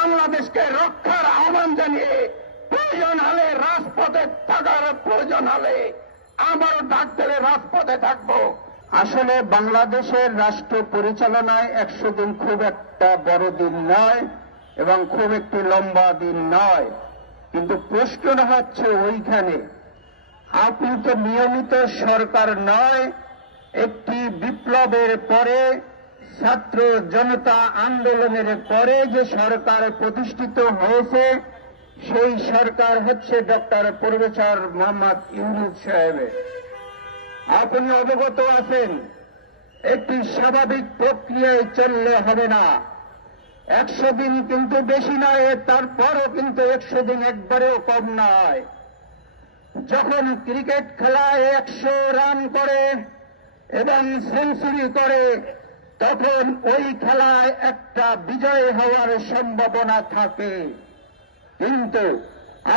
বাংলাদেশকে রক্ষার আহ্বান জানিয়ে প্রয়োজন হলে রাজপথে থাকার প্রয়োজন হলে আবারও ডাক দিলে রাজপথে থাকবো। আসলে বাংলাদেশের রাষ্ট্র পরিচালনায় 100 দিন খুব একটা বড় দিন নয় এবং খুব একটি লম্বা দিন নয়, কিন্তু প্রশ্নটা হচ্ছে ওইখানে আপনি তো নিয়মিত সরকার নয়, একটি বিপ্লবের পরে ছাত্র জনতা আন্দোলনের পরে যে সরকার প্রতিষ্ঠিত হয়েছে সেই সরকার হচ্ছে ডক্টর প্রফেসর মোহাম্মদ ইউনূস সাহেবের। আপনি অবগত আছেন একটি স্বাভাবিক প্রক্রিয়ায় চললে হবে না। 100 দিন কিন্তু বেশি নয়, তারপরও কিন্তু 100 দিন একবারেও কম নয়। যখন ক্রিকেট খেলায় 100 রান করে এবং সেঞ্চুরি করে তখন ওই খেলায় একটা বিজয় হওয়ার সম্ভাবনা থাকে, কিন্তু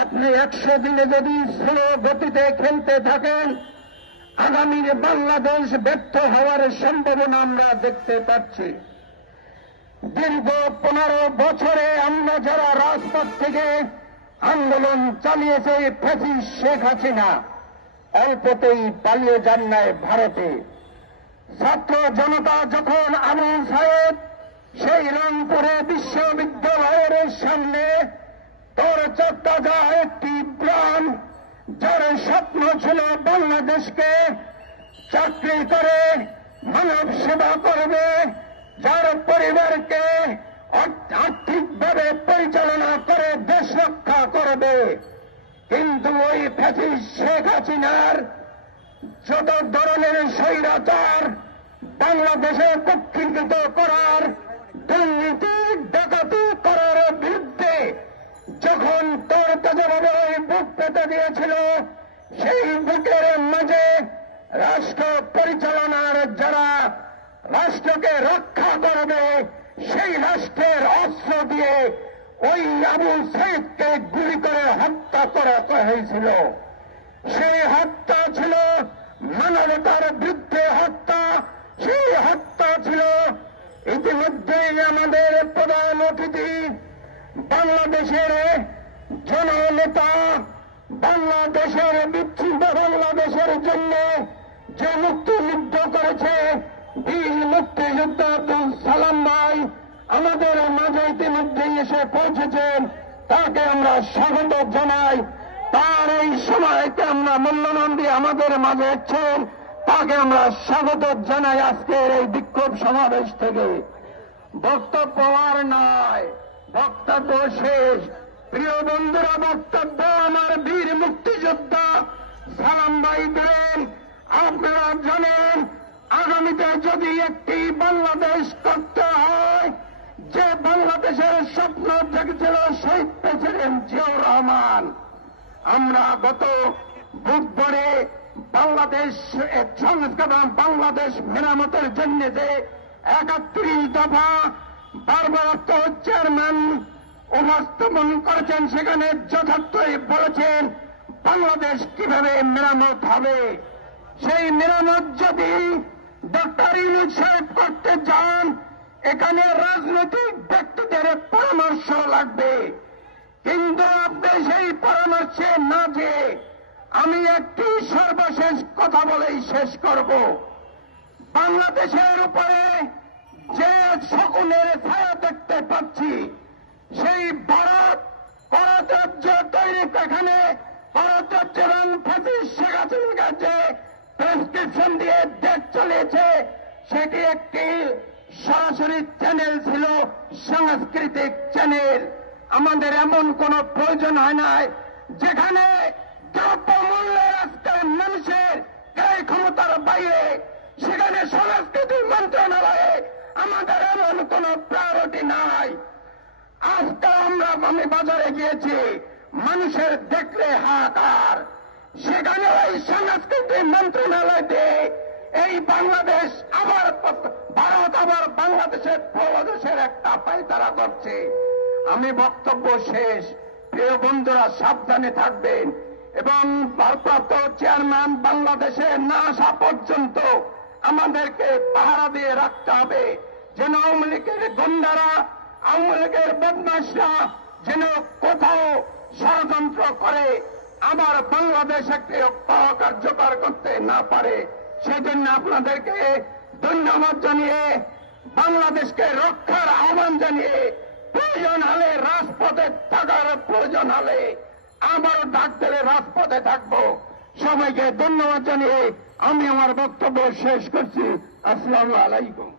আপনি 100 দিনে যদি স্লো গতিতে খেলতে থাকেন আগামীর বাংলাদেশ ব্যর্থ হওয়ার সম্ভাবনা আমরা দেখতে পাচ্ছি। দীর্ঘ 15 বছরে আমরা যারা রাজপথ থেকে আন্দোলন চালিয়েছে, ফ্যাসিস্ট শেখ হাসিনা অল্পতেই পালিয়ে যান নাই ভারতে। ছাত্র জনতা যখন আবু সাহেব সেই রংপুরে বিশ্ববিদ্যালয়ের সামনে তোর চট্টা একটি প্রাণ, যার স্বপ্ন ছিল বাংলাদেশকে চাকরি করে মানব সেবা করবে, যার পরিবারকে আর্থিকভাবে পরিচালনা করে দেশ রক্ষা করবে, কিন্তু ওই ফ্যাসিস্ট শেখ হাসিনার যত ধরনের স্বৈরাচার বাংলাদেশে কক্ষিগত করার, দুর্নীতি ডাকাতি করার বিরুদ্ধে যখন তোর তাজাভাবে ওই বুক পেতে দিয়েছিল, সেই বুকের মাঝে রাষ্ট্র পরিচালনার যারা রাষ্ট্রকে রক্ষা করবে সেই রাষ্ট্রের অস্ত্র দিয়ে ওই আবু সাইদকে গুলি করে হত্যা করা হয়েছিল। সেই হত্যা ছিল মানবতার বিরুদ্ধে হত্যা, সেই হত্যা ছিল। ইতিমধ্যেই আমাদের প্রধান অতিথি বাংলাদেশের জননেতা, বাংলাদেশের বিচ্ছিন্ন বাংলাদেশের জন্য যে মুক্তিযুদ্ধ করেছে বীর মুক্তিযোদ্ধা আব্দুল সালাম ভাই আমাদের মাঝে ইতিমধ্যেই এসে পৌঁছেছেন, তাকে আমরা স্বাগত জানাই। তার এই সময়কে আমরা মূল্যমান দিয়ে আমাদের মাঝে এসেছেন, তাকে আমরা স্বাগত জানাই আজকের এই বিক্ষোভ সমাবেশ থেকে। বক্তব্য আর নয়, বক্তব্য শেষ। প্রিয় বন্ধুরা, বক্তব্য আমার বীর মুক্তিযোদ্ধা সালাম ভাই দেন। আপনারা জানেন আগামীতে যদি একটি বাংলাদেশ করতে হয়, যে বাংলাদেশের স্বপ্ন দেখেছিল শহীদ প্রেসিডেন্ট জিয়াউর রহমান, আমরা গত বুধবারে বাংলাদেশ সংস্কার বাংলাদেশ মেরামতের জন্য যে 31 দফা ভারপ্রাপ্ত চেয়ারম্যান উপস্থাপন করেছেন, সেখানে যথার্থই বলেছেন বাংলাদেশ কিভাবে মেরামত হবে। সেই মেরামত যদি ডক্টর ইউনূস সাহেব করতে যান, এখানে রাজনৈতিক ব্যক্তিদের পরামর্শ লাগবে, কিন্তু আপনি সেই পরামর্শে না যে আমি একটি সর্বশেষ কথা বলেই শেষ করব। বাংলাদেশের উপরে যে শকুনের ছায়া দেখতে পাচ্ছি, সেই ভারত পররাজ্য তৈরি, এখানে পররাজ্য এবং ফ্যাসিস্ট শেখ হাসিনা যে প্রেসক্রিপশন দিয়ে দেশ চলেছে, সেটি একটি সরাসরি চ্যানেল ছিল, সাংস্কৃতিক চ্যানেল। আমাদের এমন কোন প্রয়োজন হয় নাই যেখানে দ্রব্যমূল্যের আজকাল মানুষের ক্রয় ক্ষমতার বাইরে, সেখানে সংস্কৃতি মন্ত্রণালয়ে আমাদের এমন কোন প্রায়োরিটি নাই। আজকাল আমি বাজারে গিয়েছি, মানুষের দেখলে হাহাকার, সেখানে ওই সংস্কৃতি মন্ত্রণালয়তে এই বাংলাদেশ আবার ভারত আবার বাংলাদেশের প্রদেশের একটা পায়তারা করছে। আমি বক্তব্য শেষ। প্রিয় বন্ধুরা, সাবধানে থাকবেন এবং ভারপ্রাপ্ত চেয়ারম্যান বাংলাদেশে না আসা পর্যন্ত আমাদেরকে পাহারা দিয়ে রাখতে হবে, যেন আওয়ামী লীগের গুন্ডারা আওয়ামী লীগের বদমাশরা যেন কোথাও ষড়যন্ত্র করে আবার বাংলাদেশ একটি কার্যকর করতে না পারে, সেজন্য আপনাদেরকে ধন্যবাদ জানিয়ে বাংলাদেশকে রক্ষার আহ্বান জানিয়ে প্রয়োজন হলে রাজপথে থাকার প্রয়োজন হলে আবারও ডাক দিলে রাজপথে থাকবো। সবাইকে ধন্যবাদ জানিয়ে আমি আমার বক্তব্য শেষ করছি। আসসালামু আলাইকুম।